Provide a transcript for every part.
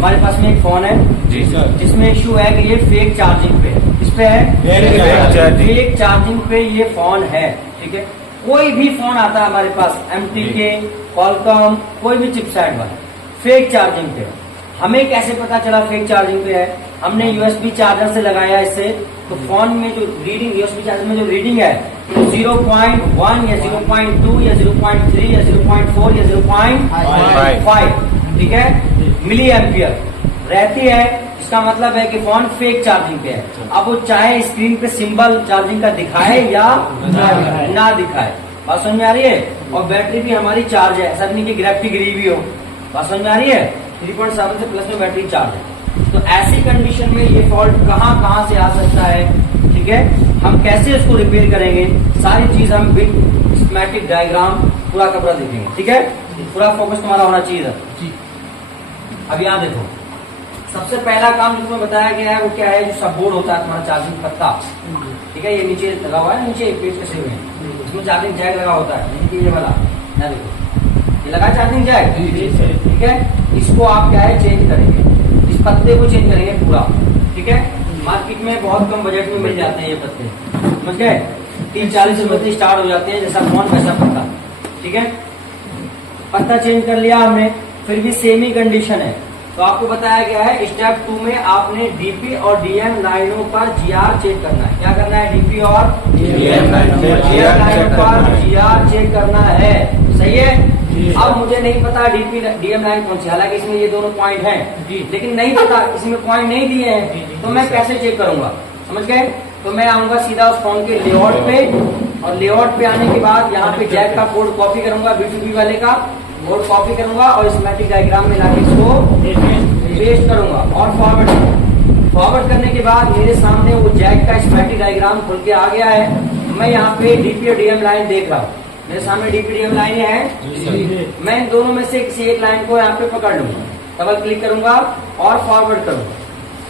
हमारे पास में एक फोन है जी सर। जिसमें इशू है कि ये फेक चार्जिंग पे, इस पे है फेक चार्जिंग पे ये फोन है। ठीक है, कोई भी फोन आता है हमारे पास MTK, Qualcomm, कोई भी चिपसेट वाला फेक चार्जिंग पे। हमें कैसे पता चला फेक चार्जिंग पे है? हमने USB चार्जर से लगाया इसे, तो फोन में जो रीडिंग USB चार्जर में जो रीडिंग है तो 0.1 या 0.2 या 0.3 या 0.4 या 0.5, ठीक है, मिली एम्पियर रहती है। इसका मतलब है कि फोन फेक चार्जिंग पे है। अब वो चाहे स्क्रीन पे सिंबल चार्जिंग का दिखाए या ना दिखाए, बात समझ में आ रही है? और बैटरी भी हमारी चार्ज है, ऐसा नहीं कि ग्रेविटी गिरी हुई हो, बात समझ में आ रही है? 3.7 से प्लस में बैटरी चार्ज है। तो ऐसी कंडीशन में ये फॉल्ट कहाँ से आ सकता है, ठीक है, हम कैसे इसको रिपेयर करेंगे, सारी चीज हम बिल स्कीमेटिक डायग्राम पूरा का पूरा देखेंगे। ठीक है, पूरा फोकस तुम्हारा होना चाहिए। अब यहाँ देखो, सबसे पहला काम जो तुम्हें बताया गया है वो क्या है? जो सब बोर्ड होता है तुम्हारा चार्जिंग पत्ता, ठीक है, ये नीचे लगा हुआ है, नीचे पेज कसे हुए हैं, इसमें चार्जिंग जैक लगा होता है, ये वाला यहाँ देखो, ये लगा चार्जिंग जैक, ठीक है। इसको आप क्या है चेंज करेंगे, इस पत्ते को चेंज करेंगे पूरा, ठीक है। मार्केट में बहुत कम बजट में मिल जाते हैं ये पत्ते, समझ गए? 30-40 रुपए से स्टार्ट हो जाते हैं, जैसा फोन वैसा पत्ता, ठीक है। पत्ता चेंज कर लिया हमने, फिर भी सेम ही कंडीशन है, तो आपको बताया गया है स्टेप 2 में आपने डीपी और डीएम लाइनों पर जीआर चेक करना है। क्या करना है? डीपी और डीएम लाइनों पर जीआर चेक करना है, सही है। अब मुझे नहीं पता डीपी डीएम लाइन कौन सी, हालांकि इसमें ये दोनों पॉइंट हैं, लेकिन नहीं पता, इसमें पॉइंट नहीं दिए हैं, तो मैं कैसे चेक करूंगा, समझ गए? तो मैं आऊंगा सीधा उस फोन के लेआउट पे, और लेआउट पे आने के बाद यहाँ पे जैक का कोड कॉपी करूंगा, B2B वाले का कोड कॉपी करूंगा और स्कीमेटिक डायग्राम में लाके इसको पेस्ट करूंगा और फॉरवर्ड करने के बाद मेरे सामने वो जैक का स्कीमेटिक डायग्राम खुल के आ गया है। मैं यहाँ पे डीपी और डीएम लाइन देख रहा हूँ, मेरे सामने डीपी डीएम लाइन है, मैं इन दोनों में से किसी एक लाइन को यहाँ पे पकड़ लूंगा, डबल क्लिक करूंगा और फॉरवर्ड करूंगा।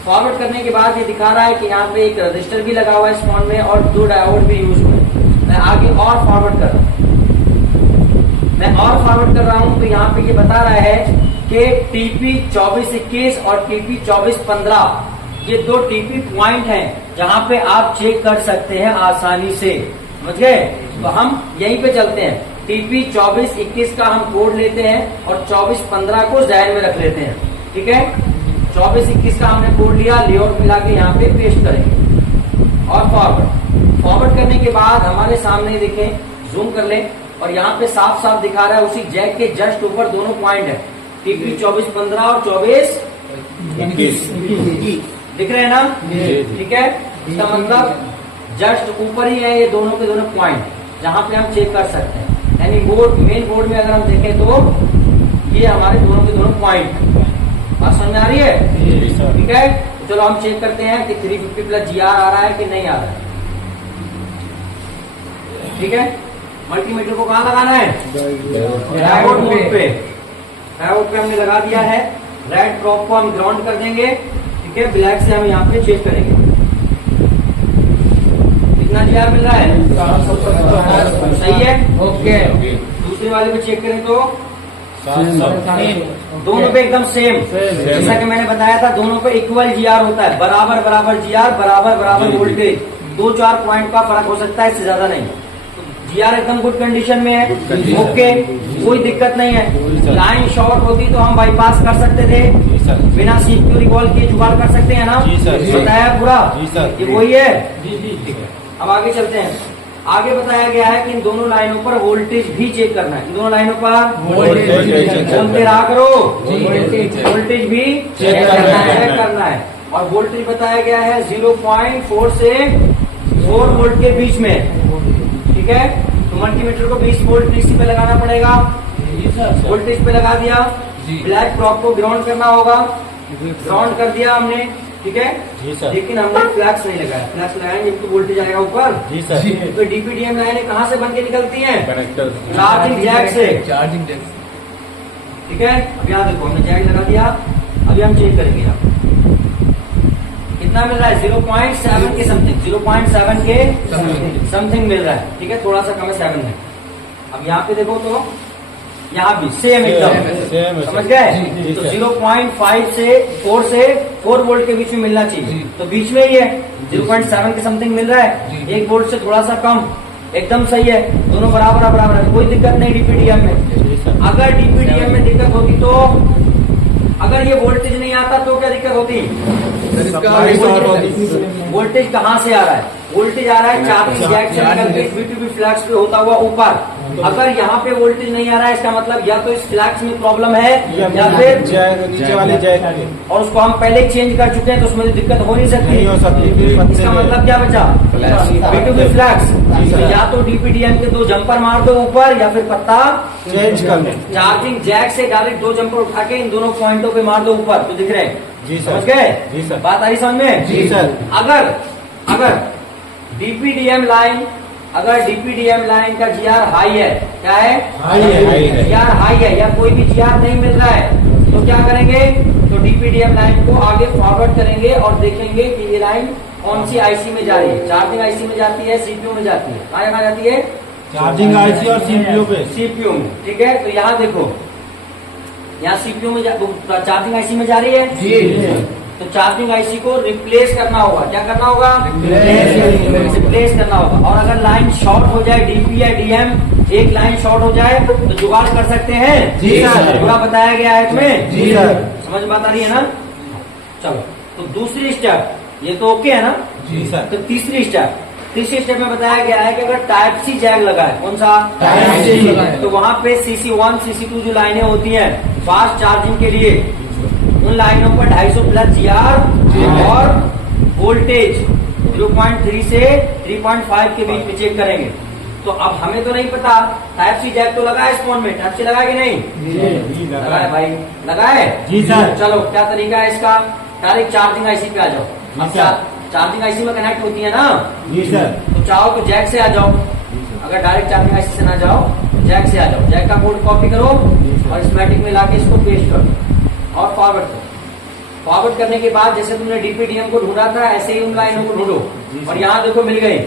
फॉरवर्ड करने के बाद ये दिखा रहा है कि यहाँ पे एक रजिस्टर भी लगा हुआ है इस फोन में और 2 डायोड भी यूज हुए। मैं आगे और फॉरवर्ड कर रहा हूँ, मैं और फॉरवर्ड कर रहा हूँ, तो यहाँ पे ये बता रहा है कि TP 2421 और TP 2415 ये 2 TP पॉइंट हैं जहाँ पे आप चेक कर सकते हैं आसानी से, समझ गए? तो हम यहीं पे चलते हैं, TP 2421 का हम कोड लेते हैं और 2415 को ज़हन में रख लेते हैं, ठीक है। 2421 का हमने कोड लिया, लेआउट मिला के यहाँ पे पेस्ट करेंगे और फॉरवर्ड करने के बाद हमारे सामने देखें, जूम कर लें और यहाँ पे साफ साफ दिखा रहा है उसी जैक के जस्ट ऊपर दोनों पॉइंट है, TP 2415 और 2421 दिख रहे हैं ना, ठीक है। इसका मतलब जस्ट ऊपर ही है ये दोनों के दोनों पॉइंट जहाँ पे हम चेक कर सकते हैं, यानी मेन बोर्ड में अगर हम देखें तो ये हमारे दोनों के दोनों पॉइंट, बात समझ आ रही है? ठीक है, तो चलो हम चेक करते हैं कि 350 प्लस GR आ रहा है कि नहीं आ रहा है, ठीक है। मल्टीमीटर को कहाँ लगाना है? डायोड मोड पे, डायोड पे हमने लगा दिया है। रेड ड्रॉप को हम ग्राउंड कर देंगे, ठीक है, ब्लैक से हम यहाँ पे चेक करेंगे कितना GR मिल रहा है, सही है, ओके। दूसरे वाले पे चेक करें तो दोनों पे एकदम सेम, जैसा कि मैंने बताया था, दोनों पे इक्वल GR होता है, बराबर GR, बराबर वोल्टेज, 2-4 पॉइंट का फर्क हो सकता है, इससे ज्यादा नहीं। GR एकदम गुड कंडीशन में है, ओके, कोई दिक्कत नहीं है। लाइन शॉर्ट होती तो हम बाईपास कर सकते थे, बिना CPU रिकॉल किए जुगाड़ कर सकते हैं ना, बताया पूरा, ये वही है। अब आगे चलते हैं, आगे बताया गया है कि इन दोनों लाइनों पर वोल्टेज भी चेक करना है, इन दोनों लाइनों पर बोलते रहा करो, वोल्टेज भी चेक करना है। और वोल्टेज बताया गया है 0.4 से 4 वोल्ट के बीच में, ठीक है। तो मल्टीमीटर को 20 वोल्ट DC पे लगाना पड़ेगा, वोल्टेज पे लगा दिया। ब्लैक ड्रॉप को ग्राउंड करना होगा, ग्राउंड कर दिया हमने, ठीक है, लेकिन हमने फ्लैक्स नहीं लगाया, फ्लैक्स लगाएंगे तो वोल्टेज आएगा ऊपर, तो DP DM लाइनें कहाँ से बन के निकलती हैं? चार्जिंग जैक से, चार्जिंग जैक, ठीक है। अब यहाँ देखो हमने जैक लगा दिया, अभी हम चेक करेंगे यहाँ कितना मिल रहा है, 0.7 के समथिंग, 0.7 के समथिंग मिल रहा है, ठीक है, थोड़ा सा कम है, 7 है। अब यहाँ पे देखो तो यहाँ भी सेम एकदम, समझ गए। तो 0.5 से 4 वोल्ट के बीच में मिलना चाहिए, तो बीच में ही है, 0.7 के समथिंग मिल रहा है, 1 वोल्ट से थोड़ा सा कम, एकदम सही है, दोनों बराबर बराबर है, कोई दिक्कत नहीं डीपीडीएम में। अगर डीपीडीएम में दिक्कत होती तो, अगर ये वोल्टेज नहीं आता तो क्या दिक्कत होती? वोल्टेज कहाँ से आ रहा है? वोल्टेज आ रहा है चार्जिंग जैक से निकल के V2V फ्लैक्स पे होता हुआ ऊपर। अगर यहाँ पे वोल्टेज नहीं आ रहा है, इसका मतलब या तो इस फ्लैक्स में प्रॉब्लम है या फिर नीचे वाले जैक, और उसको हम पहले ही चेंज कर चुके हैं, तो उसमें दिक्कत हो नहीं सकती। इसका मतलब क्या बचा? V2V flex. या तो डीपीडीएम के 2 जंपर मार दो ऊपर, या फिर पत्ता चेंज कर लो। चार्जिंग जैक से डायरेक्ट 2 जंपर उठा के इन दोनों पॉइंटों पे मार दो ऊपर, तो दिख रहे हैं। जी सर। समझ गए? जी सर। बात आई समझ में? जी सर। अगर डीपीडीएम लाइन, अगर डीपीडीएम लाइन का जीआर हाई है, क्या है? हाई है। जीआर हाई है या कोई भी जीआर नहीं मिल रहा है, तो क्या करेंगे? तो डीपीडीएम लाइन को आगे फॉरवर्ड करेंगे और देखेंगे कि ये लाइन कौन सी आईसी में जा रही है। चार्जिंग आईसी में जाती है, सीपीयू में जाती है, कहाँ जाती है? चार्जिंग आईसी और सीपीयू पे। सीपीयू में, ठीक है। तो यहाँ देखो, यहाँ सीपीयू में चार्जिंग आईसी में जा रही है जी। तो चार्जिंग आईसी को रिप्लेस करना होगा। क्या करना होगा? रिप्लेस करना होगा। और अगर लाइन शॉर्ट हो जाए, डीपी या डीएम, एक लाइन शॉर्ट हो जाए तो जुगाड़ कर सकते हैं। जी सर। पूरा बताया गया है तुम्हें। जी सर। समझ बात आ रही है ना? चलो, तो दूसरी स्टेप, ये तो ओके है ना? जी सर। तो तीसरी स्टेप में बताया गया है कि अगर टाइप सी जैक लगा है, कौन सा? Type C. तो वहाँ पे CC1 CC2 जो लाइनें होती हैं फास्ट चार्जिंग के लिए, उन लाइनों पर 250 प्लस जीआर और वोल्टेज 0.3 से 3.5 के बीच में चेक करेंगे। तो अब हमें तो नहीं पता, टाइप सी जैक तो लगा है इस फोन में, टाइप सी लगा कि नहीं? लगा है भाई, लगा है। जी सर। चलो, क्या तरीका है इसका? डायरेक्ट चार्जिंग आईसी पे आ जाओ। अब चार्जिंग आईसी में कनेक्ट होती है ना? जी सर। तो चाहो तो जैक से आ जाओ, अगर डायरेक्ट चार्जिंग आईसी से ना जाओ, जैक से आ जाओ। जैक का कोड कॉपी करो और स्मैटिक में लाके इसको पेस्ट करो और फॉरवर्ड करो। फॉरवर्ड करने के बाद जैसे तुमने डीपीडीएम को ढूंढा था, ऐसे ही उन लाइनों को ढूंढो। और यहाँ देखो, मिल गई,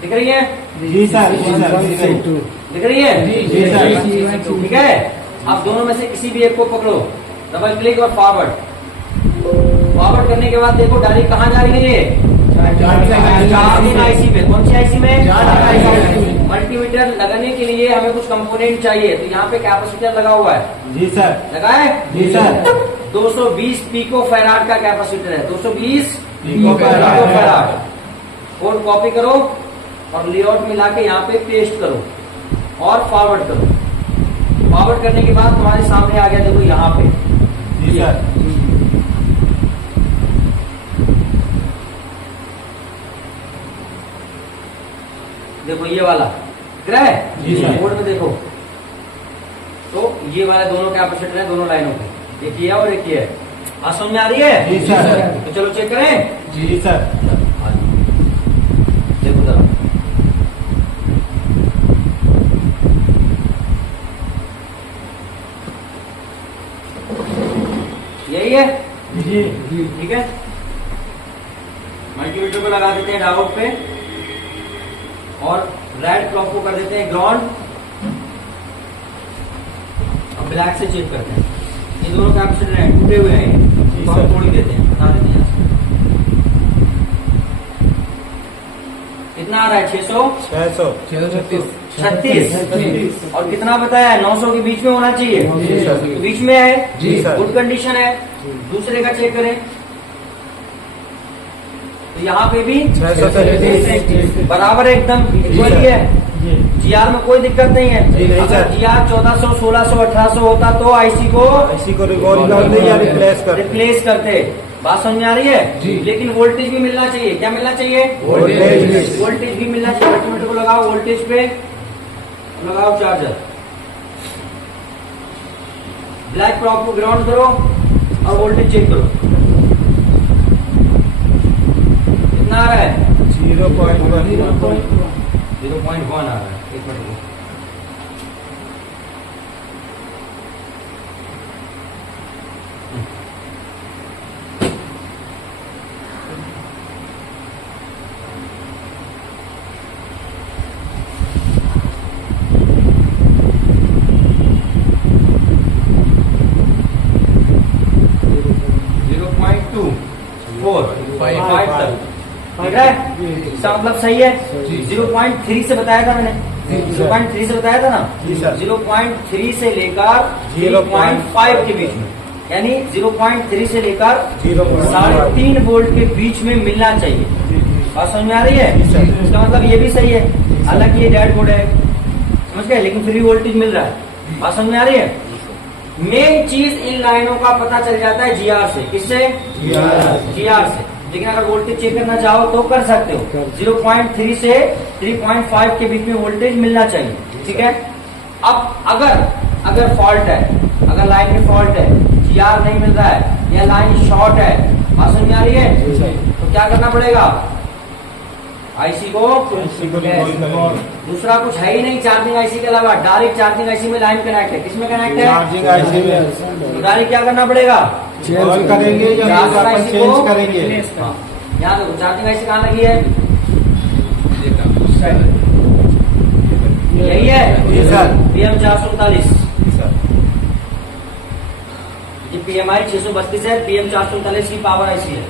दिख रही है? जी सर। दिख रही है? जी सर। ठीक है। अब दोनों में से किसी भी एक को पकड़ो, डबल क्लिक और फॉरवर्ड करने के बाद देखो डायरेक्ट कहाँ जा रही है ये? चार्जिंग आईसी पे। कौन सी आईसी में? मल्टीमीटर लगाने के लिए हमें कुछ कंपोनेंट चाहिए, तो यहाँ पे कैपेसिटर लगा हुआ है। जी सर। लगा है? जी सर। 220 पिको फैराड का कैपेसिटर है, 220 पिको फैराड। कोड कॉपी करो और लेआउट में लाके यहाँ पे पेस्ट करो और फॉरवर्ड करो। फॉरवर्ड करने के बाद तुम्हारे सामने आ गया, देखो यहाँ पे। जी सर। देखो ये वाला दिख रहा है? जी सर। बोर्ड में देखो, तो ये वाले दोनों कैपेसिटर है दोनों लाइनों पे, एक ये है और एक ये है। बात समझ में आ रही है? जी सर। तो चलो चेक करें। जी सर। देखो जरा, यही है? जी। ठीक है। मल्टीमीटर को लगा देते हैं डायोड पे और रेड क्लॉक को कर देते हैं ग्राउंड। अब ब्लैक से चेक करते हैं। ये दोनों कैपेसिटर हैं, टूटे हुए हैं, तो हम तोड़ ही देते हैं, बता देते हैं। कितना आ रहा है? 636। और कितना बताया? 900 के बीच में होना चाहिए। जी सर। तो बीच में है, जी सर। गुड कंडीशन है। दूसरे का चेक करें, तो यहाँ पे भी 636 बराबर एकदम इक्वल ही है। जीआर में कोई दिक्कत नहीं है। जी नहीं अगर सर। जीआर 1400, 1600, 1800 होता तो आईसी को करते या रिप्लेस करते। बात समझ में आ रही है? जी। लेकिन वोल्टेज भी मिलना चाहिए। क्या मिलना चाहिए? वोल्टेज भी मिलना चाहिए। मल्टीमीटर को लगाओ वोल्टेज पे, लगाओ चार्जर, ब्लैक प्रॉप को ग्राउंड करो और वोल्टेज चेक करो। कितना आ रहा है? 0.1 आ रहा है। एक मिनट रुको। 2 4 5 5 तक ठीक है। इसका मतलब सही है। 0.3 से बताया था मैंने, 0.3 से बताया था ना। जी सर। 0.3 से लेकर 0.5 के बीच में, यानी 0.3 से लेकर 3.5 वोल्ट के बीच में मिलना चाहिए। बात समझ में आ रही है? इसका मतलब ये भी सही है, हालांकि ये डेड वोल्ट है, समझ गए, लेकिन फिर भी वोल्टेज मिल रहा है। बात समझ में आ रही है? मेन चीज इन लाइनों का पता चल जाता है जीआर से। किससे? जीआर से। लेकिन अगर वोल्टेज चेक करना चाहो तो कर सकते हो। 0.3 से 3.5 के बीच में वोल्टेज मिलना चाहिए, ठीक है। अब अगर फॉल्ट है, अगर लाइन में फॉल्ट है, जीआर नहीं मिल रहा है या लाइन शॉर्ट है, बात समझ में आ रही है, तो क्या करना पड़ेगा? आईसी को दूसरा कुछ है ही नहीं चार्जिंग आईसी के अलावा, डायरेक्ट चार्जिंग आईसी में लाइन कनेक्ट है। किसमें कनेक्ट है? चार्जिंग आईसी में तो डायरेक्ट क्या करना पड़ेगा? ऑन करेंगे या चार्जिंग अपन आईसी चेंज को करेंगे। हाँ, यहाँ देखो चार्जिंग आईसी कहाँ लगी है? यही है जी सर। PM 439, जी सर। ये PMI 632 है, PM 439 की पावर आईसी है,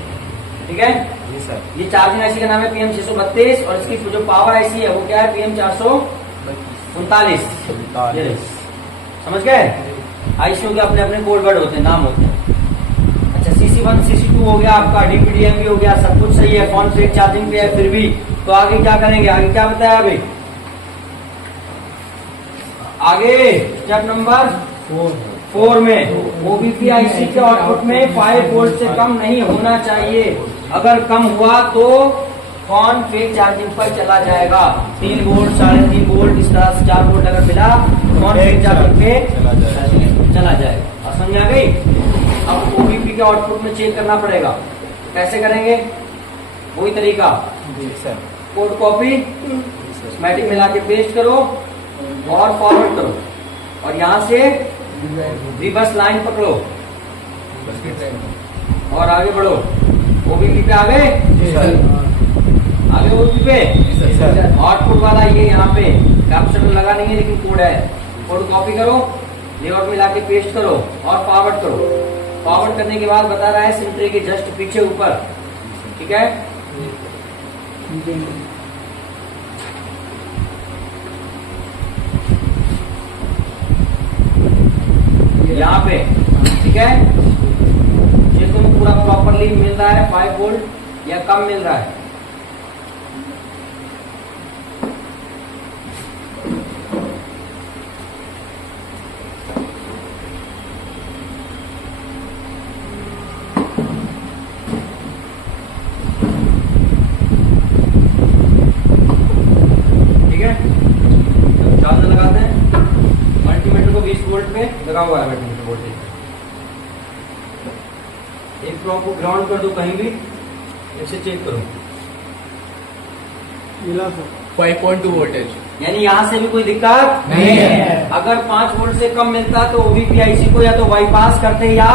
ठीक है। जी सर। ये चार्जिंग आईसी का नाम है PM 632 और इसकी जो पावर आईसी है वो क्या है? PM 439। ये देखो, समझ गए? आईसीओ के अपने अपने कोड वर्ड होते हैं, नाम होते हैं। अच्छा, CC1 CC2 हो गया आपका, DPDM भी हो गया, सब कुछ सही है, फोन फेक चार्जिंग पे है, फिर भी तो आगे क्या करेंगे? आगे क्या बताया अभी? आगे स्टेप नंबर 4 में ओबीपी आईसी के आउटपुट में 5 वोल्ट से कम नहीं होना चाहिए। अगर कम हुआ तो फोन फेक चार्जिंग पर चला जाएगा। 3 वोल्ट, 3.5 वोल्ट, इस तरह से 4 वोल्ट अगर मिला, फोन फेक चार्जिंग पे चला जाएगा। और समझ आ गई? अब ओबीपी के आउटपुट में चेक करना पड़ेगा। कैसे करेंगे? वही तरीका, जी सर। कोड कॉपी, स्कीमेटिक मिला के पेस्ट करो और फॉरवर्ड करो, और यहाँ से रिवर्स लाइन पकड़ो और आगे बढ़ो। ओबीपी पे आगे ओबीपी पे आउटपुट वाला ये यहाँ पे कैप्शन में लगा नहीं है, लेकिन कोड है। कोड कॉपी करो, लेआउट में लाके पेस्ट करो और फॉरवर्ड करो। फॉरवर्ड करने के बाद बता रहा है सिंट्री के जस्ट पीछे ऊपर, ठीक है। यहाँ पे, ठीक है, ये तुम्हें पूरा प्रॉपरली मिल रहा है 5 वोल्ट या कम मिल रहा है? ठीक है, चार्जर लगाते हैं। मल्टीमीटर को 20 वोल्ट पे लगा हुआ है, मल्टीमीटर वोल्टेज। एक प्रोब को ग्राउंड कर दो कहीं भी, इसे चेक करो। 5.2 वोल्टेज, यानी यहाँ से भी कोई दिक्कत नहीं है। अगर 5 वोल्ट से कम मिलता तो ओबीपी आईसी को या तो बाईपास करते या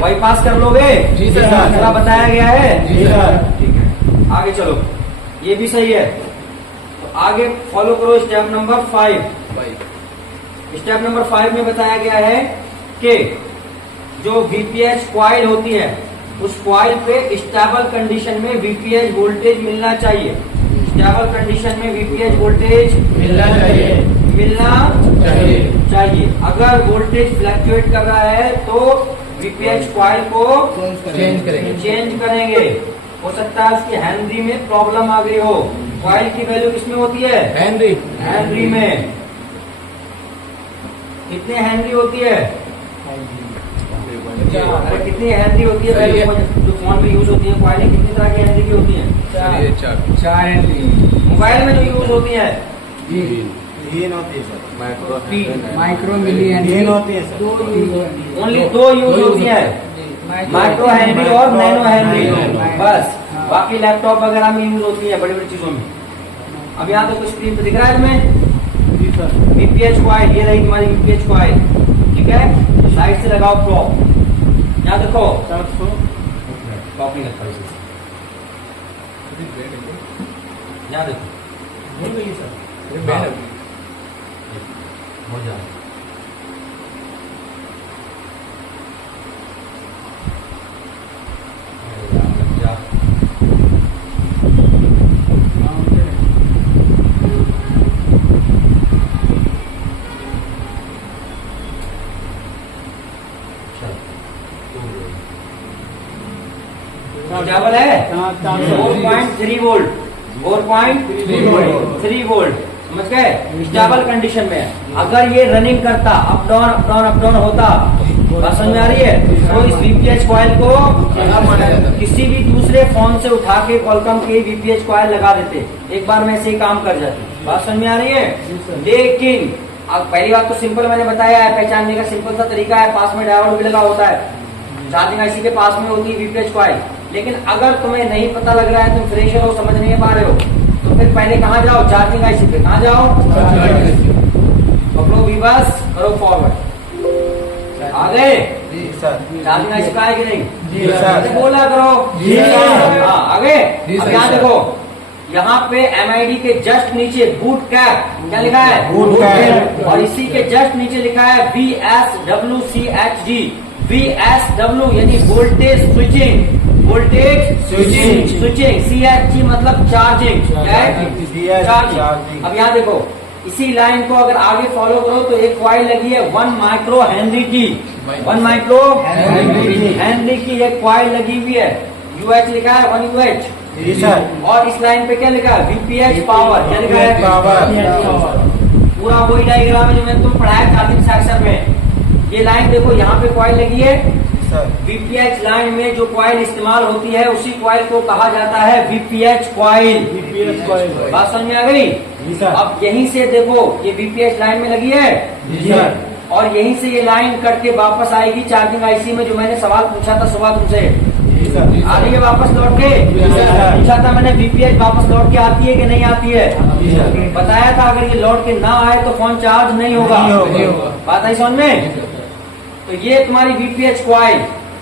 बाईपास कर लोगे। जी सर। ऐसा बताया गया है। जी सर। ठीक है, आगे चलो, ये भी सही है। तो आगे फॉलो करो स्टेप नंबर 5। स्टेप नंबर 5 में बताया गया है कि जो वीपीएच कॉइल होती है, उस कॉइल पे स्टेबल कंडीशन में वीपीएच वोल्टेज मिलना चाहिए। स्टेबल कंडीशन में वीपीएच वोल्टेज मिलना चाहिए। अगर वोल्टेज फ्लक्चुएट कर रहा है तो वीपीएच कॉइल को चेंज करेंगे। हो सकता है उसकी हेनरी में प्रॉब्लम आ गई हो। कॉइल की वैल्यू किसमें होती है? हेनरी में। कितने हेनरी होती है? अरे कितनी हेनरी होती है? जो फोन में यूज होती है कॉइलें कितनी तरह की हेनरी की होती है? 4 हेनरी। मोबाइल में जो यूज होती है 3 होती है सर। माइक्रो मिली 3 होती है सर। ओनली 2 यूज होती है, माइक्रो हेनरी और नैनो हेनरी, बस। बाकी लैपटॉप वगैरह में यूज होती है, बड़ी बड़ी चीजों में। अब यहाँ तो कुछ स्क्रीन पे दिख रहा है इसमें वीपीएच कॉइल, ये रही तुम्हारी वीपीएच कॉइल, ठीक है। साइड से लगाओ प्रॉप, यहाँ देखो प्रॉप नहीं लगता इसे, यहाँ देखो हो जाए। स्टेबल है 4.3 वोल्ट 4.3 वोल्ट, समझ गए? स्टेबल कंडीशन में है। अगर ये रनिंग करता, अप डाउन होता, बात समझ में आ रही है? तो इस वीपीएच कॉइल को किसी भी दूसरे फोन से उठा के कॉलकॉम के वीपीएच कॉइल लगा देते, एक बार में ऐसे ही काम कर जाते। बात समझ में आ रही है? लेकिन अब पहली बात तो सिंपल मैंने बताया है, पहचानने का सिंपल सा तरीका है, पास में डायोड भी लगा होता है, चार्जिंग आईसी के पास में होती है वीपीएच कॉइल। लेकिन अगर तुम्हें नहीं पता लग रहा है, तुम फ्रेशर हो, समझ नहीं पा रहे हो, तो फिर पहले कहाँ जाओ? चार्जिंग आईसी पे। कहाँ जाओ? पकड़ो वीबस, करो फॉरवर्ड। आ गए? जी सर। चार्जिंग आईसी का है कि नहीं? जी सर। बोला करो। जी सर। हाँ, आ गए? जी अब सर। यहाँ देखो, यहाँ पे एमआईडी के जस्ट नीचे बूट कैप क्या लिखा है? Boot cap. और इसी के जस्ट नीचे लिखा है VSWCHG। VSW यानी voltage switching, voltage switching. Switching. CHG मतलब चार्जिंग। क्या है? चार्जिंग। चार्जिंग। अब यहाँ देखो, इसी लाइन को अगर आगे फॉलो करो तो एक कॉइल लगी है 1 माइक्रो हेनरी की, 1 माइक्रो हेनरी की एक कॉइल लगी हुई है। UH लिखा है, 1 UH। जी सर। और इस लाइन पे क्या लिखा है? VPH power. क्या लिखा है? पावर। पूरा वही डायग्राम है जो मैंने तुम पढ़ाया चार्जिंग सेक्शन में। ये लाइन देखो, यहाँ पे कॉइल लगी है। सर। VPH लाइन में जो कॉइल इस्तेमाल होती है उसी कॉइल को कहा जाता है VPH कॉइल। बात समझ में आ गई? जी सर। अब यहीं से देखो, ये VPH लाइन में लगी है जी सर। और यहीं से ये लाइन कट के वापस आएगी चार्जिंग आईसी में, जो मैंने सवाल पूछा था सुबह तुमसे। जी सर। आ रही है वापस लौट के? जी सर। पूछा था मैंने, VPH वापस लौट के आती है कि नहीं आती है? जी सर। बताया था अगर ये लौट के ना आए तो फोन चार्ज नहीं होगा। नहीं होगा। बात आई समझ में? तो ये तुम्हारी VPH कॉइल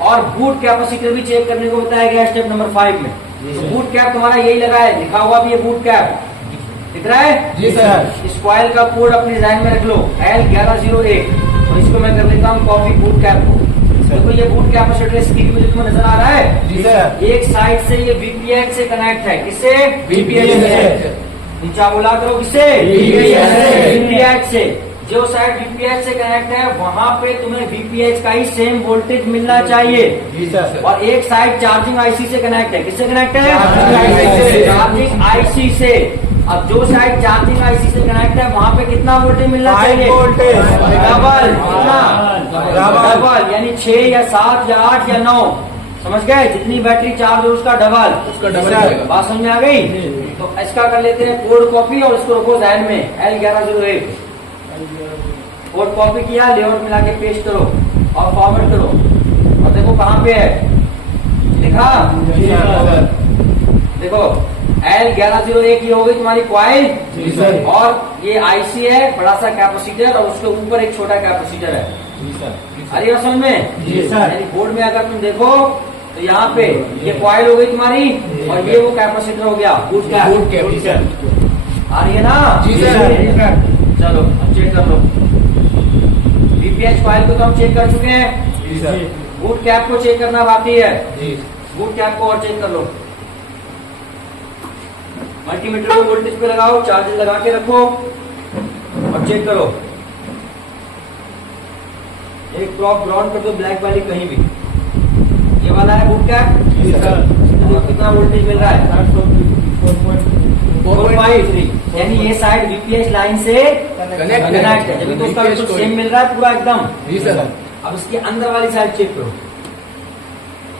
और बूट कैपेसिटर भी चेक करने को बताया गया स्टेप नंबर 5 में। तो बूट कैप तुम्हारा यही लगा है, लिखा हुआ भी है बूट कैप, दिख रहा है? जी सर। इस कॉइल का कोड अपनी डिजाइन में रख लो, L1101। तो इसको मैं कर लेता हूँ कॉपी बूट कैप को। देखो ये बूट कैपेसिटर स्क्रीन में तुम्हें नजर आ रहा है। जी सर। एक साइड से ये VPH से कनेक्ट है, किससे? VPH से। नीचा बोला करो, किससे? VPH से। VPH से। जो साइड VPH से कनेक्ट है वहां पे तुम्हें VPH का ही सेम वोल्टेज मिलना चाहिए। जी सर। और एक साइड चार्जिंग आईसी से कनेक्ट है, किससे कनेक्ट है? चार्जिंग IC से। चार्जिंग आईसी से। अब जो साइड चार्जिंग आईसी से कनेक्ट है वहां पे कितना वोल्टेज मिलना चाहिए? वोल्टेज। डबल। कितना? डबल। डबल यानी 6 या 7 या 8 या 9, समझ गए? जितनी बैटरी चार्ज हो उसका डबल। उसका डबल सर। जाएगा। बात समझ में आ गई? तो इसका कर लेते हैं कोड कॉपी और इसको रखो ध्यान में, L1101। कोड कॉपी किया, लेआउट मिला के पेस्ट करो और फॉरवर्ड करो। और देखो कहाँ पे है लिखा? जी सर। देखो L1101 ये हो गई तुम्हारी कॉइल जी सर। और ये आईसी है, बड़ा सा कैपेसिटर और उसके ऊपर एक छोटा कैपेसिटर है। जी सर। अरे बात समझ में? जी सर। यानी बोर्ड में अगर तुम देखो तो यहाँ पे ये कॉइल हो गई तुम्हारी और ये वो कैपेसिटर हो गया बूट बूट कैप। कैप। आ रही है ना? जी सर। चलो अब चेक कर लो। VPH कॉइल को तो हम चेक कर चुके हैं, जी सर। बूट कैप को चेक करना बाकी है। जी। बूट कैप को और चेक कर लो। मल्टीमीटर को वोल्टेज पे लगाओ, चार्जर लगा के रखो और चेक करो। एक क्रॉप ग्राउंड कर दो ब्लैक वाली कहीं भी। ये वाला है बूट कैप। जी सर। तो कितना वोल्टेज मिल रहा है? 4.3। यानी ये साइड VPH लाइन से कनेक्ट कनेक्ट है, जब तो उसका VPH बिल्कुल सेम मिल रहा है पूरा एकदम। जी सर। अब इसके अंदर वाली साइड चेक करो,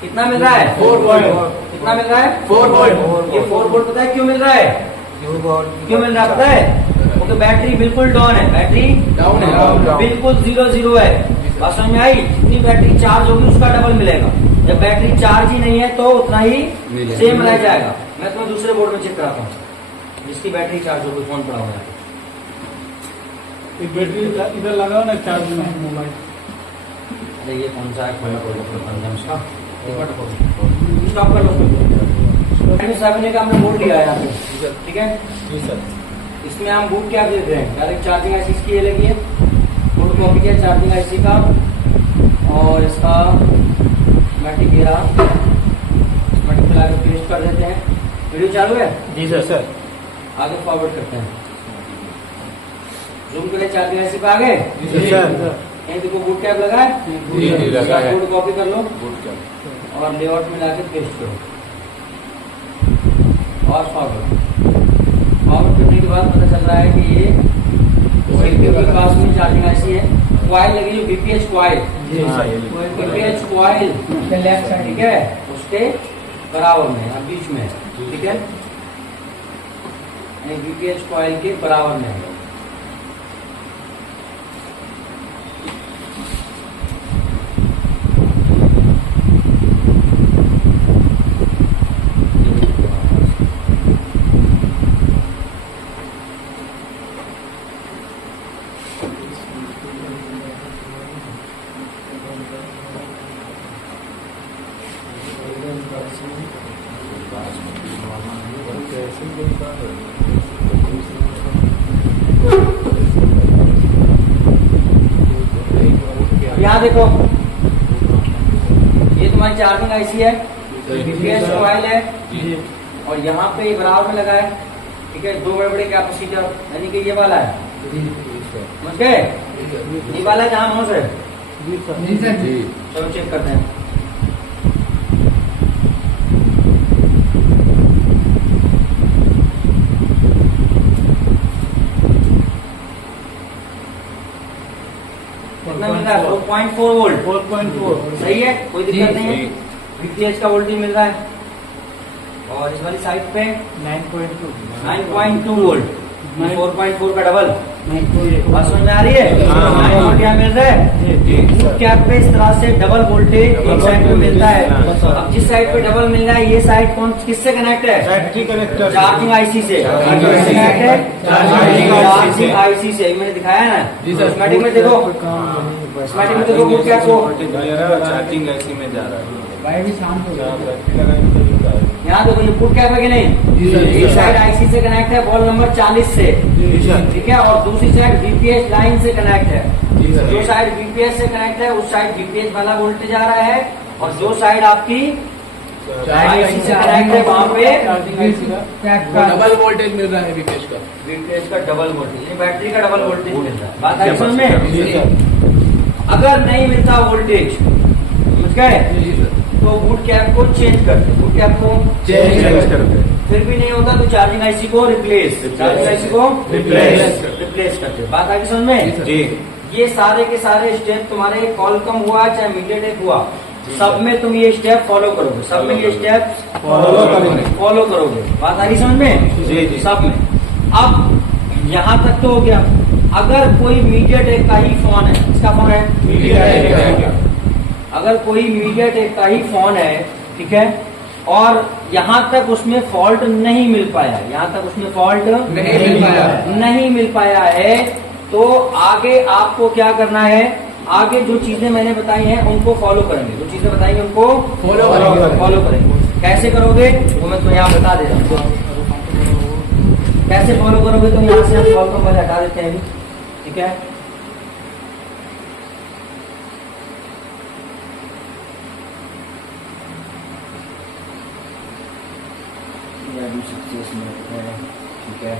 कितना मिल रहा है? 4 वोल्ट। कितना मिल रहा है? 4 वोल्ट। ये 4 वोल्ट पता है क्यों मिल रहा है? क्यों मिल रहा है पता है? क्योंकि बैटरी बिल्कुल डाउन है, बैटरी डाउन है। बिल्कुल 0 है। बात समझ में आई? जितनी बैटरी चार्ज होगी उसका डबल मिलेगा। जब बैटरी चार्ज ही नहीं है तो उतना ही मिलेगा। सेम रह जाएगा। मैं तुम्हें दूसरे बोर्ड में चेक कराता हूँ, जिसकी बैटरी चार्ज होगी, फोन पड़ा हुआ है। बैटरी इधर लगाओ ना चार्ज में मोबाइल। अरे ये कौन सा है? स्टॉप कर लो। 7 का हमने बोर्ड लिया है यहाँ पे, ठीक है? जी सर। इसमें हम बूट क्या देख रहे हैं? डायरेक्ट चार्जिंग आईसी की ये लगी है, बोर्ड कॉपी किया चार्जिंग आईसी का और इसका मैटिक गिरा मैटिक चला के पेस्ट कर देते हैं। वीडियो चालू है? जी सर। आगे फॉरवर्ड करते हैं। जूम करें चार्जिंग आईसी पे आगे। जी सर। ये देखो बूट कैप लगा है, जी, लगा है। कोड कॉपी कर लो बूट कैप। और लेआउट में लाके पेस्ट करो और फॉरवर्ड करने के बाद पता चल रहा है कि ये के पास में चार्जिंग ऐसी है, कॉइल लगी जो बीपीएच कॉइल, हाँ, ये लिखो। बीपीएच कॉइल लेफ्ट साइड, ठीक है, उसके बराबर में या बीच में, ठीक है, बीपीएच कॉइल के बराबर में है। यहाँ देखो ये तुम्हारी चार्जिंग आईसी है, बीपीएच कॉइल है और यहाँ पे बराबर में लगा है, ठीक है, दो बड़े बड़े कैपेसिटर, यानी कि ये वाला है, समझ गए, ये वाला है जहाँ माउस है। जी। चलो चेक करते हैं। कितना मिल रहा है? 4.4 वोल्ट, 4.4 सही है, कोई दिक्कत नहीं है। जी। बीपीएच का वोल्टेज मिल रहा है और इस वाली साइड पे 9.2 9.2 वोल्ट, 4.4 का डबल। 9.8 बात समझ में आ रही है? हाँ। 9 वोल्ट यहाँ मिल रहा है। जी। बूट कैप पे इस तरह से डबल वोल्टेज एक साइड पे मिलता है। अब जिस साइड पे डबल मिल रहा है ये साइड कौन किससे कनेक्ट है? बैटरी कनेक्टर चार्जिंग आईसी से। चार्जिंग किससे IC connect है? चार्जिंग चार्जिंग आईसी से, मैंने दिखाया ना। जी सर। स्कीमेटिक में देखो, स्कीमेटिक में देखो बूट कैप को, चार्जिंग ऐसी में जा रहा है। यहाँ देखो ये बूट कैप है कि नहीं? जी सर। एक साइड आईसी से कनेक्ट है बॉल नंबर 40 से, ठीक है, और दूसरी साइड बीपीएच लाइन से कनेक्ट है। जी सर। जो साइड बीपीएच से कनेक्ट है उस साइड बीपीएच वाला वोल्टेज आ रहा है और जो साइड आपकी आईसी से कनेक्ट है वहाँ पे डबल वोल्टेज मिल रहा है बीपीएच का। बीपीएच का डबल वोल्टेज, ये बैटरी का डबल वोल्टेज मिल रहा है। बात आई समझ जी में? सर। अगर नहीं मिलता वोल्टेज, समझ गए, जी सर। तो बूट कैप को चेंज करते, बूट कैप को चेंज करते। फिर भी नहीं होता तो चार्जिंग आईसी को रिप्लेस, चार्जिंग आईसी को रिप्लेस करते। बात आगे समझ में? जी। ये सारे के सारे स्टेप तुम्हारे कॉलकम हुआ चाहे मीडियाटेक हुआ, सब में तुम ये स्टेप फॉलो करोगे, सब में ये स्टेप फॉलो करोगे। बात आ रही समझ में? जी, जी। सब में। अब यहाँ तक तो हो गया। अगर कोई मीडियाटेक का ही फोन है, किसका फोन है? अगर कोई मीडियाटेक का ही फोन है, ठीक है, और यहाँ तक उसमें फॉल्ट नहीं मिल पाया, यहाँ तक उसमें फॉल्ट नहीं मिल पाया है, तो आगे आपको क्या करना है? आगे जो चीजें मैंने बताई हैं उनको फॉलो करेंगे, जो चीजें बताएंगे उनको फॉलो करेंगे। कैसे करोगे वो मैं तुम्हें यहाँ बता दे रहा हूँ। कैसे फॉलो करोगे? तो यहाँ से हम कॉल को पहले हटा देते हैं, ठीक है। ठीक है,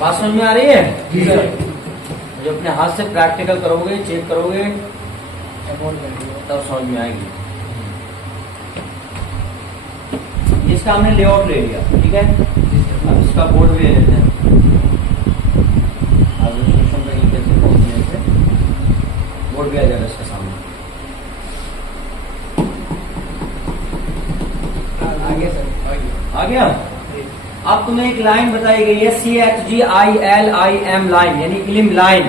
बात समझ में आ रही है? जी सर। जो अपने हाथ से प्रैक्टिकल करोगे, चेक करोगे, तब समझ में आएगी। इसका हमने लेआउट ले लिया, ठीक है। अब इसका बोर्ड भी ले लेते हैं। बोर्ड भी आ जाएगा इसका सामने। आ गया। अब तुम्हें एक लाइन बताई गई है, CHGILIM लाइन, यानी इलिम लाइन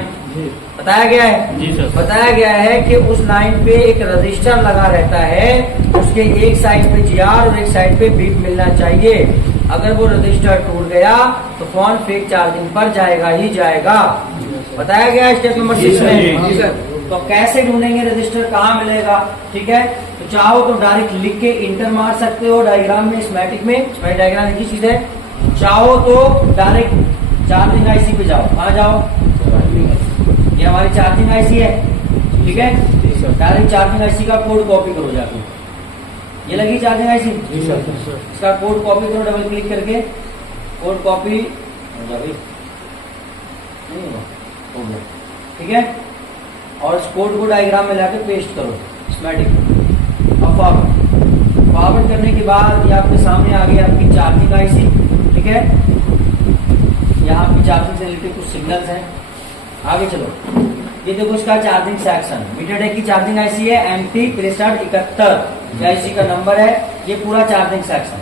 बताया गया है। जी सर। बताया गया है कि उस लाइन पे एक रजिस्टर लगा रहता है, उसके एक साइड पे GR और एक साइड पे बीप मिलना चाहिए। अगर वो रजिस्टर टूट गया तो फोन फेक चार्जिंग पर जाएगा ही जाएगा। बताया गया स्टेप नंबर 6 में। जी सर। तो कैसे ढूंढेंगे रजिस्टर, कहाँ मिलेगा? ठीक है, तो चाहो तो डायरेक्ट लिख के इंटर मार सकते हो डायग्राम में, स्कीमेटिक में। स्कीमेटिक डायग्राम एक ही चीज है। चाहो तो डायरेक्ट चार्जिंग आईसी पे जाओ। कहाँ जाओ? ये हमारी चार्जिंग आईसी है, ठीक है। डायरेक्ट चार्जिंग आईसी का कोड कॉपी करो जाके। ये लगी चार्जिंग आईसी, इसका कोड कॉपी करो डबल क्लिक करके। कोड कॉपी हो गया भाई, नहीं होगा, हो गया, ठीक है। और इस कोड को डायग्राम में लाके पेस्ट करो स्कीमेटिक। अब फॉरवर्ड करने के बाद ये आपके सामने आ गई आपकी चार्जिंग आईसी, ठीक है। यहाँ आपकी चार्जिंग से रिलेटेड कुछ सिग्नल्स हैं। आगे चलो, ये देखो इसका चार्जिंग सेक्शन। मीटरटेक की चार्जिंग आईसी है MT 6371, आईसी का नंबर है। ये पूरा चार्जिंग सेक्शन,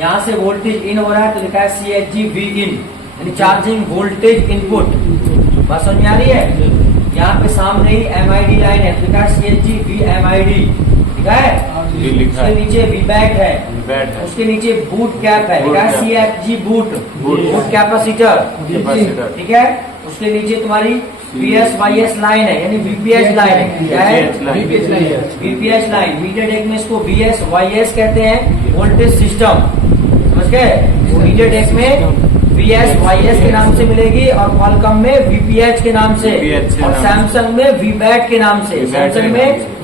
यहाँ से वोल्टेज इन हो रहा है तो लिखा है CHG V in, यानी चार्जिंग वोल्टेज इनपुट। बात समझ में आ रही है? यहाँ पे सामने ही MID लाइन है, लिखा है CHG V MID, ठीक है। उसके नीचे VBAT है, उसके नीचे बूट कैप है, लिखा है CFG बूट कैपेसिटर, ठीक है। उसके नीचे तुम्हारी VS-YS लाइन है, यानी VPH लाइन है। क्या है? VPH line. मीटरटेक में इसको VS-YS कहते हैं, वोल्टेज सिस्टम, समझ गए। मीटरटेक में VS-YS के नाम से मिलेगी और क्वालकॉम में VPH के नाम से, और सैमसंग में VBAT के नाम से, सैमसंग में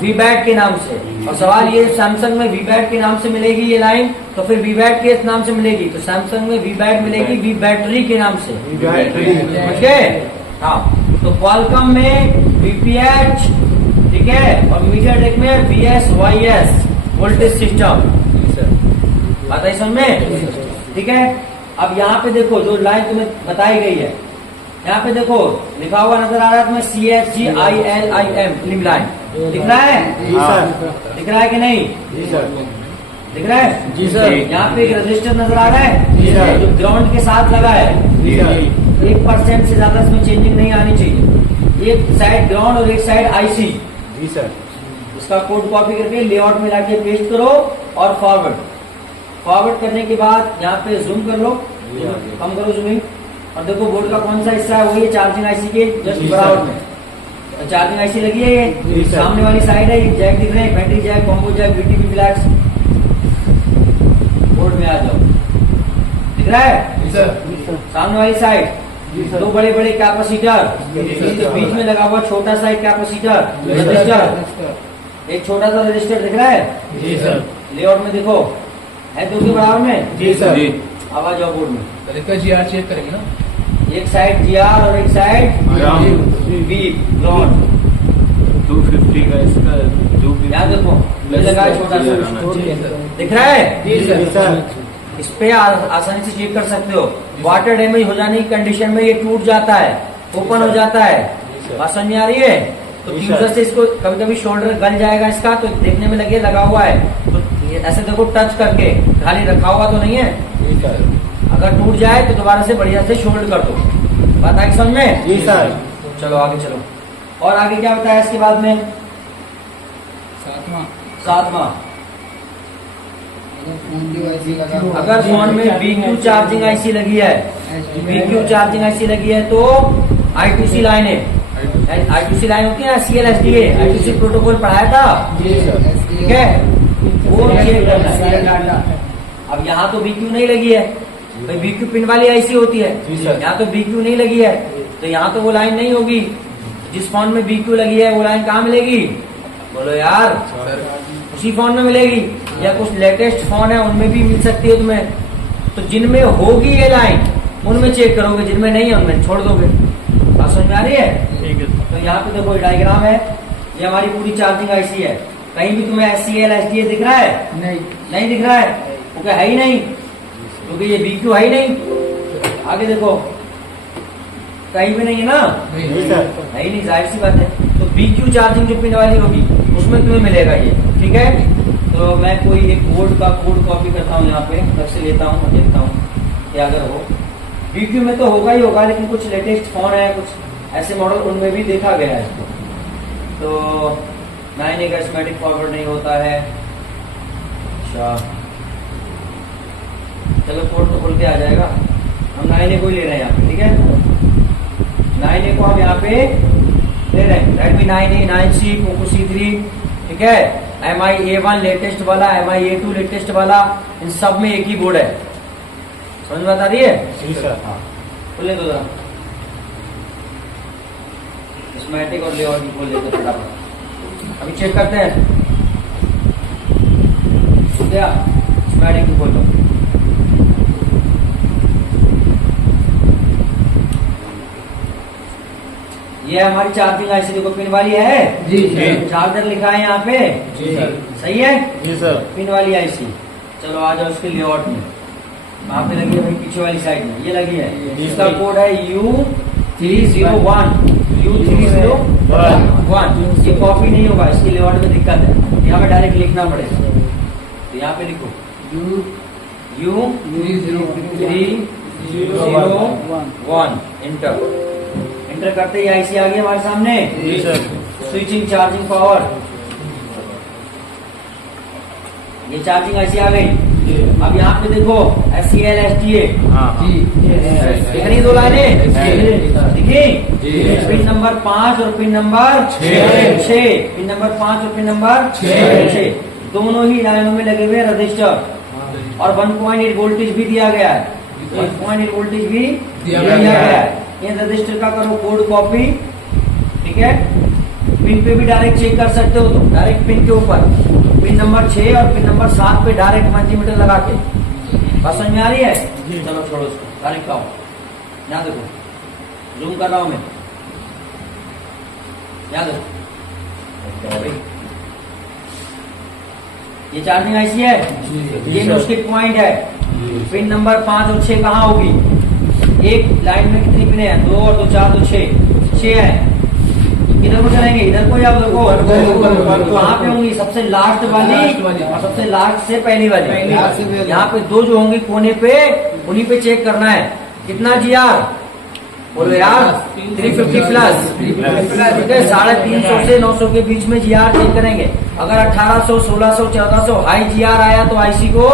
VBAT के नाम से। और सवाल ये, सैमसंग में VBAT के नाम से मिलेगी ये लाइन, तो फिर VBAT के नाम से मिलेगी, तो सैमसंग में VBAT मिलेगी V बैटरी के नाम से, समझ गए। हाँ, तो क्वालकॉम में VPH, ठीक है, और मीटरटेक में VS-YS वोल्टेज सिस्टम। बात आई समझ में? ठीक है। अब यहाँ पे देखो जो लाइन तुम्हें बताई गई है, यहाँ पे देखो लिखा हुआ नजर आ रहा है तुम्हें CHGILIM फिल्म लाइन, दिख रहा है? दिख रहा है कि नहीं? दिख रहा है? जी सर। यहाँ पे एक रजिस्टर नजर आ रहा है, जी सर। जो ग्राउंड के साथ लगा है। 1% से ज्यादा इसमें चेंजिंग नहीं आनी चाहिए। एक साइड ग्राउंड और एक साइड आईसी। जी सर। इसका कोड कॉपी करके लेआउट में लाके पेस्ट करो और फॉरवर्ड करने के बाद यहाँ पे जूम कर लो, कम करो जूमिंग, और देखो बोर्ड का कौन सा हिस्सा है, वो ये चार्जिंग आईसी के जस्ट बराबर में चार्जिंग आईसी लगी है। ये सामने वाली साइड है, ये जैक दिख रहे हैं, battery jack, combo jack, VTP flags. Board में आ जाओ, दिख रहा है? सामने वाली साइड दो बड़े बड़े कैपेसिटर, बीच में लगा हुआ छोटा सा एक कैपेसिटर रजिस्टर, एक छोटा सा रजिस्टर दिख रहा है? जी सर। लेआउट में देखो है, दो के बराबर में। जी सर। अब आ जाओ बोर्ड में। इसका GR चेक करेंगे ना, एक साइड GR और एक साइड V ग्राउंड। 250 का इसका जो भी यहाँ देखो ये लगा है छोटा सा, दिख रहा है? जी सर। इस पे आसानी से चेक कर सकते हो। वाटर डैमेज हो जाने की कंडीशन में ये टूट जाता है, ओपन हो जाता है। बात समझ में आ रही है? तो जी यूजर सर। से इसको कभी कभी शोल्डर गल जाएगा इसका, तो देखने में लगा हुआ है, तो ये ऐसे देखो टच करके, खाली रखा हुआ तो नहीं है। जी सर। अगर टूट जाए तो दोबारा से बढ़िया से शोल्ड कर दो। बात आई समझ में? जी सर। चलो आगे चलो। और आगे क्या बताया इसके बाद में? सातवां, अगर फोन में BQ चार्जिंग आईसी लगी है, BQ चार्जिंग आईसी लगी है तो I2C लाइन है, I2C लाइन होती है ना, CLSDA I2C प्रोटोकॉल पढ़ाया था, जी सर। ठीक है, वो चेक करना है। अब यहाँ तो BQ नहीं लगी है भाई, BQ पिन वाली आईसी होती है, जी सर। यहाँ तो BQ नहीं लगी है, तो यहाँ तो वो लाइन नहीं होगी। जिस फोन में BQ लगी है वो लाइन कहाँ मिलेगी? बोलो यार, उसी फोन में मिलेगी, या कुछ लेटेस्ट फोन है उनमें भी मिल सकती है तुम्हें। तो जिनमें होगी ये लाइन उनमें चेक करोगे, जिनमें नहीं है उनमें छोड़ दोगे। बात समझ में आ रही है? ठीक है। तो यहाँ पे देखो डायग्राम है, ये हमारी पूरी चार्जिंग आईसी है। कहीं भी तुम्हें SCL-SDA दिख रहा है? नहीं दिख रहा है, क्योंकि है ही नहीं, क्योंकि ये BQ है ही नहीं। आगे देखो, कहीं भी नहीं है ना, जी सर। है ही नहीं, जाहिर सी बात है। तो BQ चार्जिंग जो पिन वाली होगी उसमें तुम्हें मिलेगा ये, ठीक है। तो मैं कोई एक बोर्ड का कोड कॉपी करता हूँ, यहाँ पे अलग से लेता हूँ और देखता हूँ कि अगर हो। BQ में तो होगा ही होगा, लेकिन कुछ लेटेस्ट फोन है, कुछ ऐसे मॉडल उनमें भी देखा गया है इसको। तो 9A का स्कीमेटिक फॉरवर्ड नहीं होता है। अच्छा, चलो कोड तो खुल के आ जाएगा। हम 9A को ही ले रहे हैं यहाँ पे, ठीक है। 9A को हम यहाँ पे ले रहे हैं, Redmi 9A, 9C, Poco C3, ठीक है। MI A1 लेटेस्ट वाला, MI A2 लेटेस्ट वाला, इन सब में एक ही बोर्ड है। समझ में आ रही है? जी सर। हाँ, खोले तो जरा स्कीमेटिक और लेआउट भी खोल लेते फटाफट। अभी चेक करते हैं क्या स्कीमेटिक भी खोल लो। ये हमारी चार्जिंग आईसी देखो पिन वाली है जी सर। चार्जर लिखा है यहाँ पे, जी सर। सही है। जी सर। पिन वाली आईसी। चलो आ जाओ उसके लेआउट में, वहां पे लगी है भाई पीछे वाली साइड में, ये लगी है। इसका कोड है U301 U301। ये कॉपी नहीं होगा, इसकी लेआउट में दिक्कत है, यहाँ पे डायरेक्ट लिखना पड़ेगा। तो यहाँ पे लिखो U301 इंटर। इंटर करते ही आईसी आ गई हमारे सामने। जी सर। स्विचिंग चार्जिंग पावर, ये चार्जिंग आईसी आ गई। अब यहाँ पे देखो SCL SDA हाँ जी दिख रही 2 लाइनें दिखी। पिन नंबर 5 और पिन नंबर 6, पिन नंबर 5 और पिन नंबर 6, दोनों ही लाइनों में लगे हुए रजिस्टर और 1.8 वोल्टेज भी दिया गया है। 1.8 वोल्टेज भी दिया गया है। ये रजिस्टर का करो कोड कॉपी, ठीक है। पिन पे भी डायरेक्ट चेक कर सकते हो, तो डायरेक्ट पिन के ऊपर पिन नंबर 6 और पिन नंबर 7 पे डायरेक्ट मल्टीमीटर लगा के। बात समझ में आ रही है? चलो छोड़ो उसको, डायरेक्ट आओ। यहाँ देखो, जूम कर रहा हूं मैं, यहाँ देखो। ये चार्जिंग आईसी है, ये न्यूस्टिक पॉइंट है। पिन नंबर 5 और 6 कहाँ होगी? एक लाइन में कितनी पिन है? 2 और 2 4 2 6 है। इधर को चलेंगे, इधर को जाओ, देखो कहाँ पे होंगी? सबसे लास्ट वाली और सबसे लास्ट से पहली वाली। यहाँ पे 2 जो होंगी कोने पे, उन्हीं पे चेक करना है। कितना GR बोलो यार? 350 प्लस, ठीक है। 350 से 900 के बीच में GR चेक करेंगे। अगर 1800, 1600, 1400 हाई GR आया तो आईसी को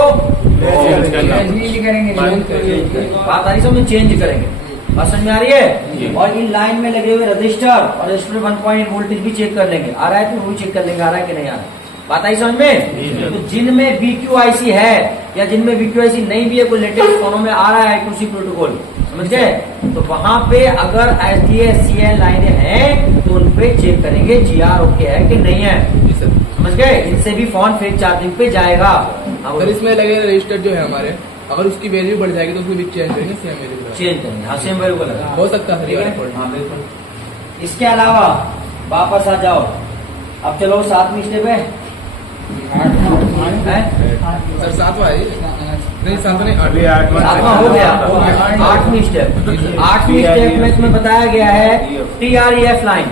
करेंगे। बात आ रही समझ, चेंज करेंगे। समझ में आ रही है? और इन लाइन में लगे हुए रजिस्टर और रजिस्टर 1.8 वोल्टेज भी चेक कर लेंगे। आ रहा है तो वो चेक कर लेंगे, आ रहा है कि नहीं आ रहा है। बात आई समझ में? तो जिनमें VQIC है या जिनमें VQIC नहीं भी है, कोई लेटेस्ट फोनों में आ रहा है I2C प्रोटोकॉल, समझ गए? तो वहां पे अगर SDA SCL लाइनें हैं तो उन पे चेक करेंगे GR ओके है कि नहीं है। समझ गए? इनसे भी फोन फेक चार्जिंग पे जाएगा। सर इसमें लगे रजिस्टर जो है हमारे, अगर उसकी वैल्यू बढ़ जाएगी तो उसमें भी चेंज करेंगे, सेम वैल्यू चेंज करेंगे। हाँ सेम वैल्यू लगा हो सकता है। ठीक है? हाँ बिल्कुल। इसके अलावा वापस आ जाओ, अब चलो 7वीं स्टेप है। सर 7वां है नहीं, 7वां नहीं, 7वां हो गया। 8वीं स्टेप, 8वीं स्टेप में तुम्हें बताया गया है TREF line,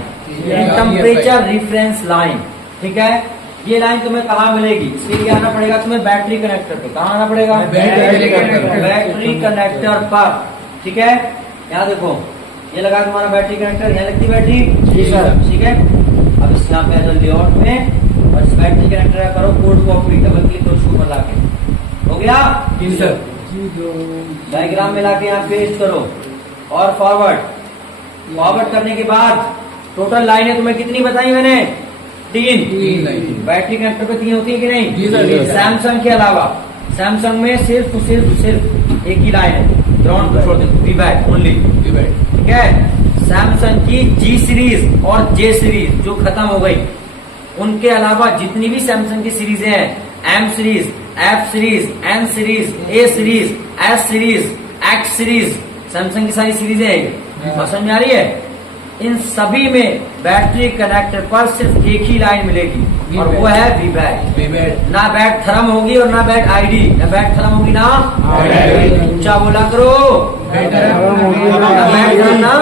temperature reference line, ठीक है। ये लाइन तुम्हें कहाँ मिलेगी? इसके लिए आना पड़ेगा तुम्हें बैटरी कनेक्टर पे। कहाँ आना पड़ेगा? बैटरी कनेक्टर पर, ठीक है। यहाँ देखो, ये लगा तुम्हारा बैटरी कनेक्टर, यहाँ लगती बैटरी, ठीक है। अब इस यहाँ पे आ जाओ लेआउट में और इस बैटरी कनेक्टर का करो कोड कॉपी, डबल क्लिक करो उसको ऊपर लाके। हो गया? जी सर। डायग्राम में लाके यहाँ पेस्ट करो और फॉरवर्ड करने के बाद टोटल लाइनें तुम्हें कितनी बताई मैंने? 3 बैटरी कनेक्टर पे 3 होती है कि नहीं? जी सर। सैमसंग के अलावा सैमसंग में सिर्फ एक ही लाइन है, ग्राउंड को छोड़ दे, V-Back ओनली, ठीक है। सैमसंग की G सीरीज और J सीरीज जो खत्म हो गई, उनके अलावा जितनी भी सैमसंग की सीरीज हैं, M series, F series, N series, A series, S series, X series, Samsung की सारी सीरीजें हैं। समझ में आ रही है? इन सभी में बैटरी कनेक्टर पर सिर्फ एक ही लाइन मिलेगी और वो है V-Back। ना बैट थर्म होगी और ना बैट ID, ना बैट थर्म होगी ना ऊंचा बोला करो, ना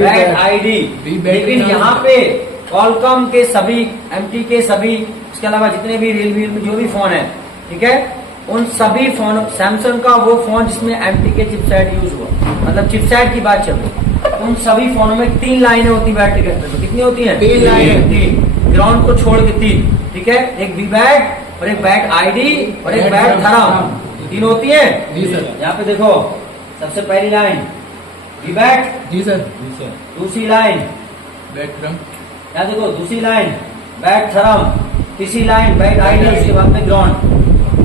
बैट ID। लेकिन यहाँ पे कॉलकॉम के सभी, MT के सभी, इसके अलावा जितने भी रियलमी में जो भी फोन है, ठीक है, उन सभी फोन, सैमसंग का वो फोन जिसमें MT के चिपसेट यूज हुआ, मतलब चिपसेट की बात चल रही, उन सभी फोनों में 3 लाइनें होती बैटरी कनेक्टर में। कितनी होती हैं? 3 लाइनें, 3 ग्राउंड को छोड़ के 3, ठीक है। एक V-Back और एक बैट ID और एक बैट थर्म, 3 होती है। जी सर। यहाँ पे देखो, सबसे पहली लाइन बैक, जी सर। दूसरी लाइन बैक फ्रॉम। यहाँ देखो, दूसरी लाइन बैक थरम, तीसरी लाइन बैक आइडियल, उसके बाद में ग्राउंड।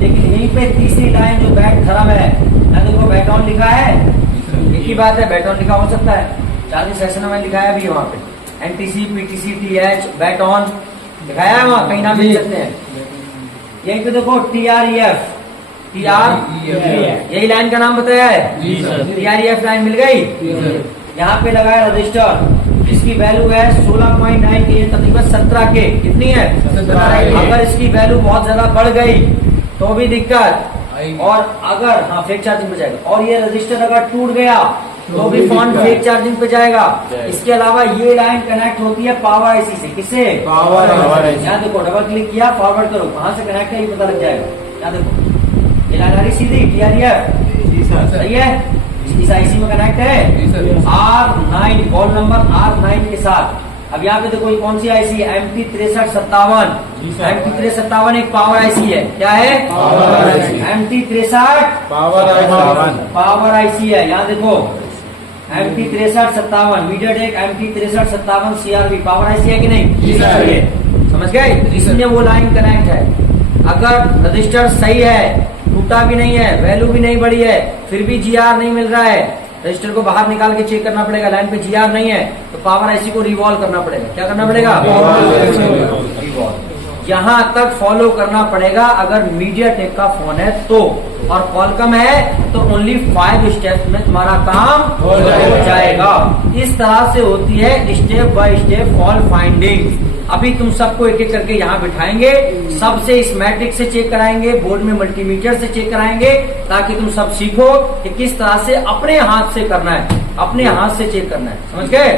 लेकिन यहीं पे तीसरी लाइन जो बैक थरम है, यहाँ देखो बैक ऑन लिखा है। एक ही बात है, बैक ऑन लिखा हो सकता है, चार्जिंग सेशन में लिखाया भी है वहाँ पे, NTC, PTC, TH, back on दिखाया है वहाँ, कहीं नाम मिल सकते हैं। यहीं पे देखो TREF, यही लाइन का नाम बताया है। जी सर। TREF लाइन मिल गई। जी सर। यहाँ पे लगाया रजिस्टर, इसकी वैल्यू है 16.9 के, तकरीबन 17 के। कितनी है? 17 के। अगर इसकी वैल्यू बहुत ज्यादा बढ़ गई तो भी दिक्कत, आएगी। और अगर हाँ फेक चार्जिंग पे जाएगा, और ये रजिस्टर अगर टूट गया तो भी फोन फेक चार्जिंग पे जाएगा। इसके अलावा ये लाइन कनेक्ट होती है पावर आईसी से। किससे? Power IC। यहाँ देखो, डबल क्लिक किया, फॉरवर्ड करो, कहाँ से कनेक्ट है ये पता लग जाएगा। यहाँ देखो, ये लाइन आ रही सीधी, TREF जी सर। सही है, इस आईसी में कनेक्ट है जी sir. R9, ball number R9 के साथ। अब यहाँ पे देखो, ये कौन सी आईसी है? MT6357। जी सर। MT6357 एक पावर आईसी है। क्या है? Power IC। MT63 power IC। Power IC है। यहाँ देखो, MT6357 MediaTek MT6357 CRV power IC है कि नहीं? जी सर। ये समझ गए? इसमें वो लाइन कनेक्ट है। अगर रजिस्टर सही है, टूटा भी नहीं है, वैल्यू भी नहीं बढ़ी है, फिर भी GR नहीं मिल रहा है, रजिस्टर को बाहर निकाल के चेक करना पड़ेगा, लाइन पे GR नहीं है, तो पावर आईसी को रिवॉल्व करना पड़ेगा। क्या करना पड़ेगा? रिवॉल्व। यहाँ तक फॉलो करना पड़ेगा अगर मीडियाटेक का फोन है तो, और कॉलकम है तो ओनली 5 स्टेप में तुम्हारा काम हो जाएगा। इस तरह से होती है step by step fault finding. अभी तुम सबको एक एक करके यहाँ बिठाएंगे, सबसे इस मैट्रिक से चेक कराएंगे, बोर्ड में मल्टीमीटर से चेक कराएंगे, ताकि तुम सब सीखो कि किस तरह से अपने हाथ से करना है, अपने हाथ से चेक करना है। समझ गए?